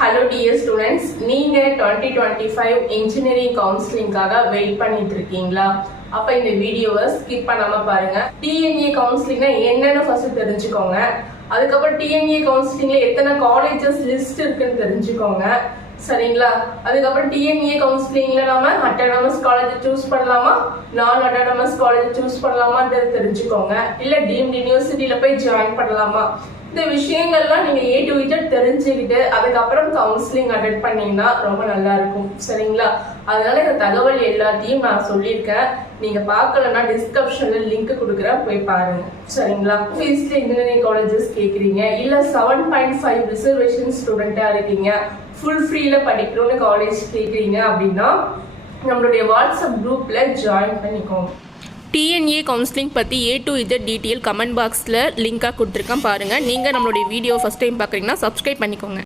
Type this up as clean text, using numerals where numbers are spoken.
Hello dear students, நீங்க 2025 engineering counseling-காக wait பண்ணிட்டு இருக்கீங்களா? அப்ப இந்த வீடியோவை ஸ்கிப் பண்ணாம பாருங்க. TNA counseling-னா என்னன்னு ஃபர்ஸ்ட் தெரிஞ்சுக்கோங்க. அதுக்கப்புறம் TNA counseling-ல எத்தனை காலேஜஸ் லிஸ்ட் இருக்குன்னு தெரிஞ்சுக்கோங்க. சரிங்களா? அதுக்கப்புறம் TNA counseling-ல நாம அட்டானமஸ் காலேஜ் சூஸ் பண்ணலாமா, நான் அட்டானமஸ் காலேஜ் சூஸ் பண்ணலாமான்றது தெரிஞ்சுக்கோங்க. இல்ல டீம்டு யூனிவர்சிட்டியில போய் ஜாயின் பண்ணலாமா, இந்த விஷயங்கள்லாம் நீங்க A to Z தெரிஞ்சுக்கிட்டு அதுக்கப்புறம் கவுன்சிலிங் அட்டெண்ட் பண்ணீங்கன்னா ரொம்ப நல்லா இருக்கும். சரிங்களா? அதனால இந்த தகவல் எல்லாத்தையும் நான் சொல்லியிருக்கேன். நீங்க பார்க்கலன்னா டிஸ்கிரிப்ஷன்ல லிங்க் கொடுக்குறேன், போய் பாருங்க. சரிங்களா? ஃபீஸ்ல இன்ஜினியரிங் காலேஜஸ் கேட்குறீங்க, இல்ல 7.5 ரிசர்வேஷன் ஸ்டூடெண்டா இருக்கீங்க, ஃபுல் ஃப்ரீல படிக்கணும்னு காலேஜ் கேட்குறீங்க அப்படின்னா நம்மளுடைய வாட்ஸ்அப் குரூப்ல ஜாயின் பண்ணிக்கோங்க. டிஎன்ஏ கவுன்சிலிங் பற்றி A to Z detail comment பாக்ஸில் லிங்காக கொடுத்துருக்கேன் பாருங்கள். நீங்கள் நம்மளுடைய வீடியோ ஃபஸ்ட் டைம் பார்க்குறீங்கன்னா சப்ஸ்கிரைப் பண்ணிக்கோங்க.